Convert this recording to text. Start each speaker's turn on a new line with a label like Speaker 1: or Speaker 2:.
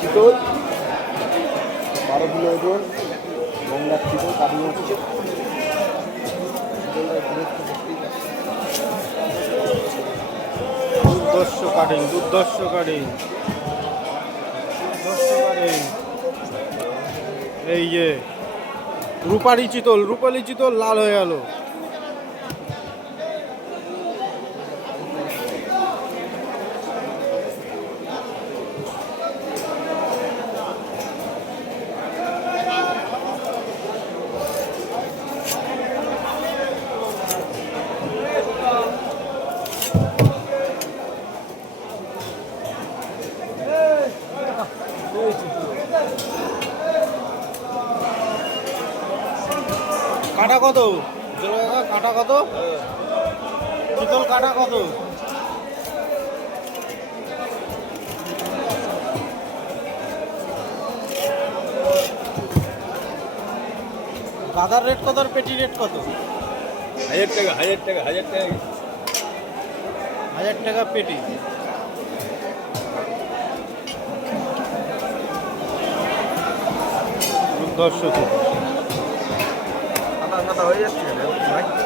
Speaker 1: চিতল বারো কিলো ওজন চিতল হচ্ছে।
Speaker 2: দুর্দর্শ কাটিং কাটিং এই যে রূপালি চিতল রূপালি চিতল লাল হয়ে গেল। কাটা কত? কাটা কত? চিতল কাটা কত? গাদার রেট কত আর পেটি রেট কত?
Speaker 1: হাজার টাকা হাজার টাকা হাজার টাকা।
Speaker 2: হাজার টাকা পেটি। দর্শক
Speaker 1: হয়ে যাচ্ছে ভাই।